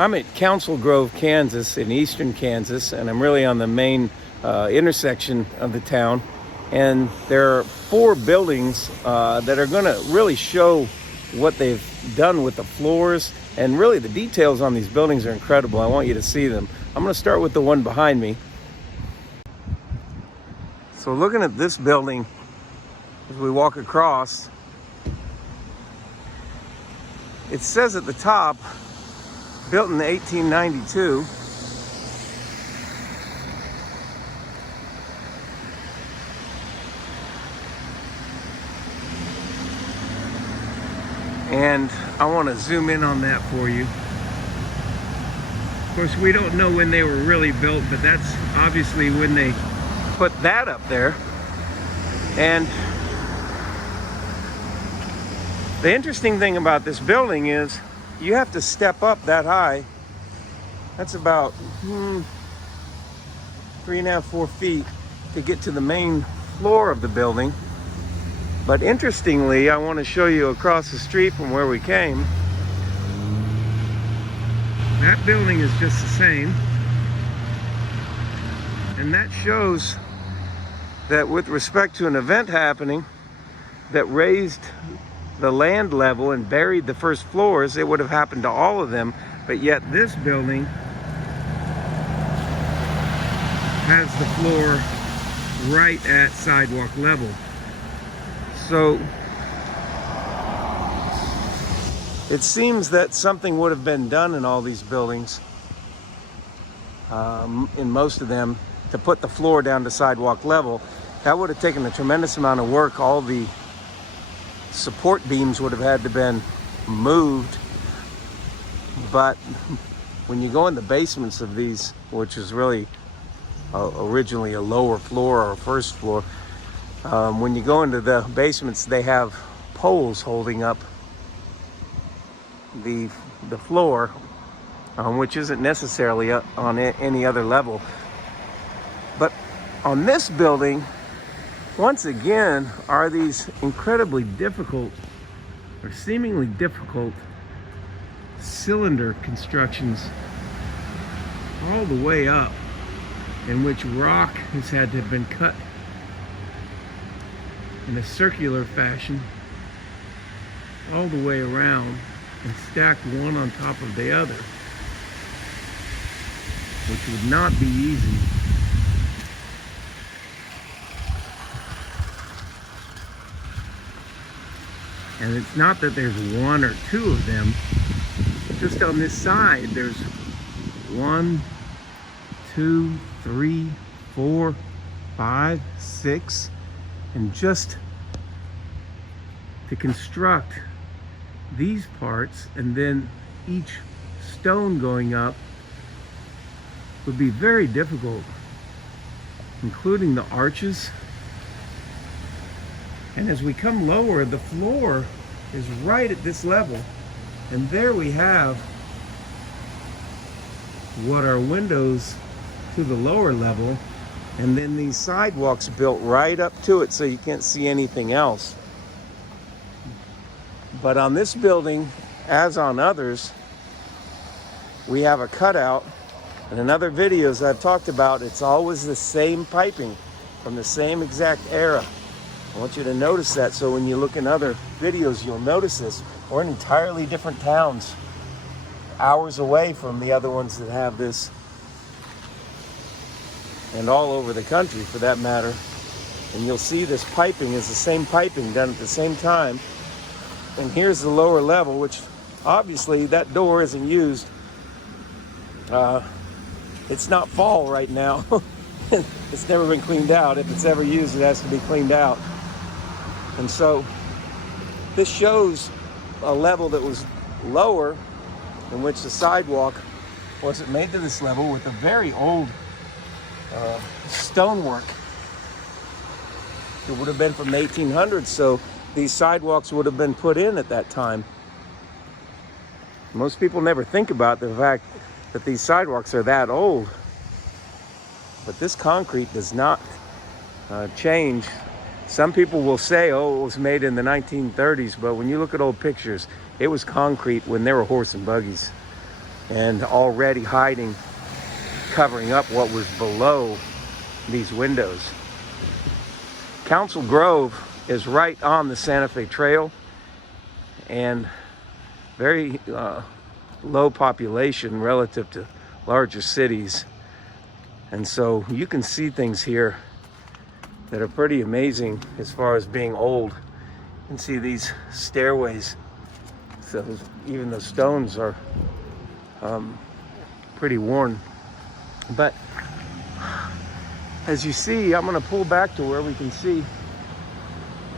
I'm at Council Grove, Kansas, in eastern Kansas, and I'm really on the main intersection of the town. And there are 4 buildings that are going to really show what they've done with the floors, and really the details on these buildings are incredible. I want you to see them. I'm going to start with the one behind me. So looking at this building as we walk across, it says at the top, built in 1892. And I want to zoom in on that for you. Of course, we don't know when they were really built, but that's obviously when they put that up there. And the interesting thing about this building is you have to step up that high. That's about 3.5, 4 feet to get to the main floor of the building. But interestingly, I want to show you across the street from where we came. That building is just the same. And that shows that with respect to an event happening that raised the land level and buried the first floors, it would have happened to all of them. But yet this building has the floor right at sidewalk level. So it seems that something would have been done in all these buildings, in most of them, to put the floor down to sidewalk level. That would have taken a tremendous amount of work. All the support beams would have had to been moved. But when you go in the basements of these, which is really originally a lower floor or a first floor, when you go into the basements, they have poles holding up the floor, which isn't necessarily on any other level. But on this building, once again, are these incredibly difficult, or seemingly difficult, cylinder constructions all the way up, in which rock has had to have been cut in a circular fashion all the way around and stacked one on top of the other, which would not be easy. And it's not that there's 1 or 2 of them. Just on this side, there's 1, 2, 3, 4, 5, 6. And just to construct these parts and then each stone going up would be very difficult, including the arches. And as we come lower, the floor is right at this level. And there we have what are windows to the lower level. And then these sidewalks built right up to it so you can't see anything else. But on this building, as on others, we have a cutout. And in other videos I've talked about, it's always the same piping from the same exact era. I want you to notice that, so when you look in other videos, you'll notice this. We're in entirely different towns, hours away from the other ones that have this, and all over the country for that matter. And you'll see this piping is the same piping done at the same time. And here's the lower level, which obviously that door isn't used. It's not fall right now. It's never been cleaned out. If it's ever used, it has to be cleaned out. And so this shows a level that was lower, in which the sidewalk wasn't made to this level, with a very old stonework. It would have been from the 1800s, so these sidewalks would have been put in at that time. Most people never think about the fact that these sidewalks are that old. But this concrete does not change. Some people will say, oh, it was made in the 1930s, but when you look at old pictures, it was concrete when there were horse and buggies. and already hiding, covering up what was below these windows. Council Grove is right on the Santa Fe Trail, and very low population relative to larger cities. And so you can see things here that are pretty amazing as far as being old. You can see these stairways. So even the stones are pretty worn. But as you see, I'm going to pull back to where we can see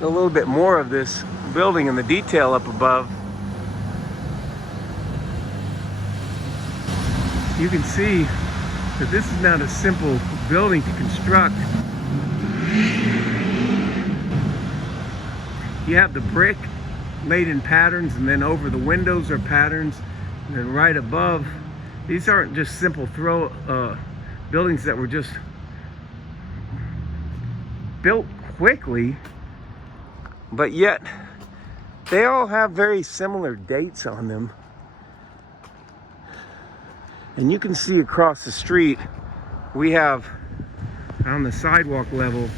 a little bit more of this building and the detail up above. You can see that this is not a simple building to construct. You have the brick laid in patterns, and then over the windows are patterns, and then right above, these aren't just simple buildings that were just built quickly, but yet they all have very similar dates on them. And you can see across the street, we have on the sidewalk level,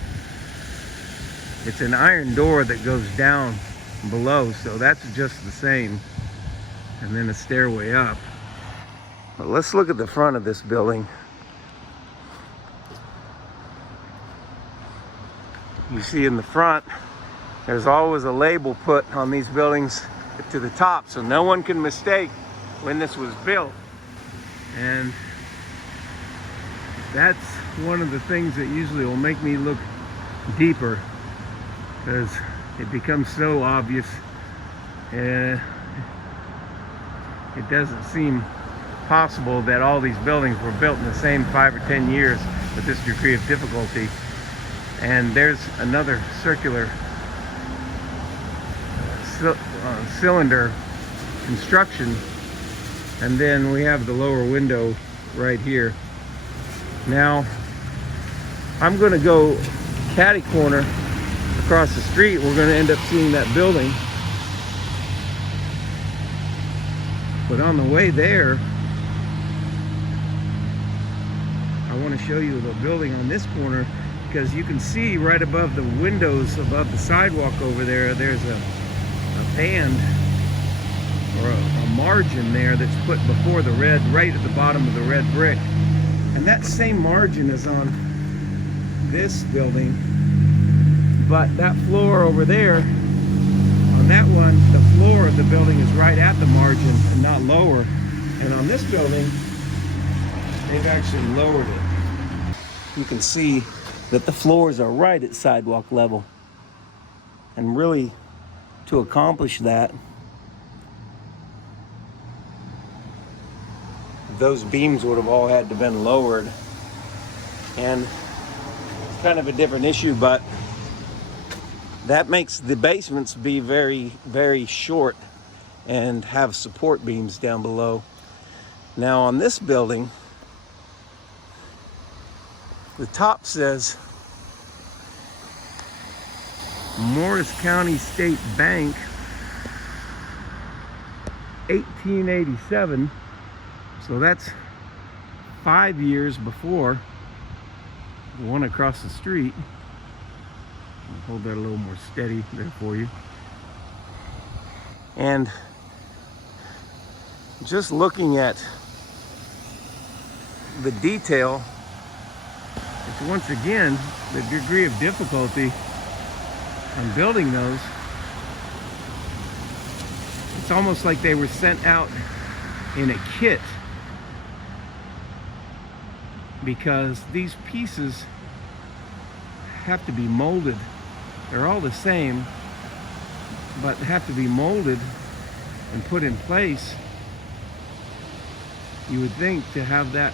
it's an iron door that goes down below, so that's just the same, and then a stairway up. But let's look at the front of this building. You see in the front, there's always a label put on these buildings to the top, so no one can mistake when this was built. And that's one of the things that usually will make me look deeper, because it becomes so obvious. It doesn't seem possible that all these buildings were built in the same 5 or 10 years with this degree of difficulty. And there's another circular cylinder construction, and then we have the lower window right here. Now I'm going to go catty corner across the street. We're going to end up seeing that building, but on the way there I want to show you the building on this corner, because you can see right above the windows, above the sidewalk over there, there's a band or a margin there that's put before the red, right at the bottom of the red brick. And that same margin is on this building, but that floor over there, on that one, the floor of the building is right at the margin and not lower. And on this building, they've actually lowered it. You can see that the floors are right at sidewalk level. And really, to accomplish that, those beams would have all had to been lowered. And it's kind of a different issue, but that makes the basements be very, very short and have support beams down below. Now on this building, the top says Morris County State Bank, 1887. So that's 5 years before the one across the street. I'll hold that a little more steady there for you. And just looking at the detail, it's once again the degree of difficulty on building those. It's almost like they were sent out in a kit, because these pieces have to be molded. They're all the same, but have to be molded and put in place. You would think to have that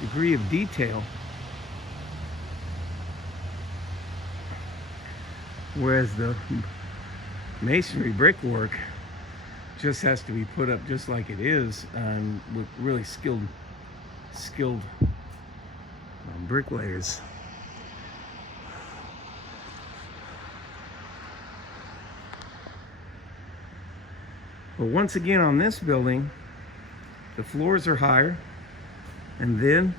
degree of detail, whereas the masonry brickwork just has to be put up just like it is, with really skilled bricklayers. But once again on this building, the floors are higher, and then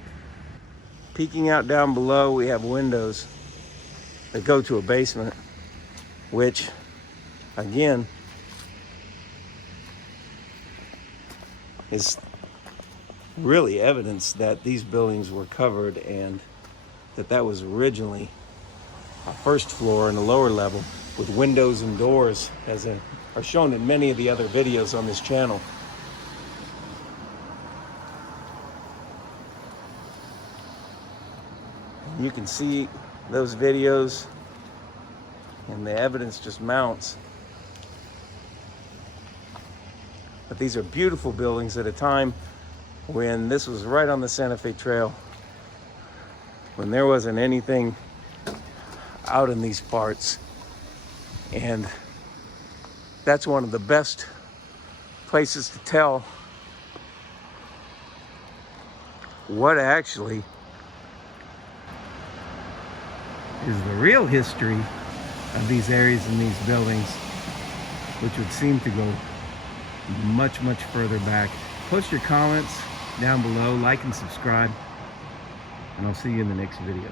peeking out down below, we have windows that go to a basement, which again is really evidence that these buildings were covered and that was originally a first floor and a lower level with windows and doors, as are shown in many of the other videos on this channel. You can see those videos and the evidence just mounts. But these are beautiful buildings at a time when this was right on the Santa Fe Trail, when there wasn't anything out in these parts. And that's one of the best places to tell what actually is the real history of these areas and these buildings, which would seem to go much, much further back. Post your comments down below, like and subscribe, and I'll see you in the next video.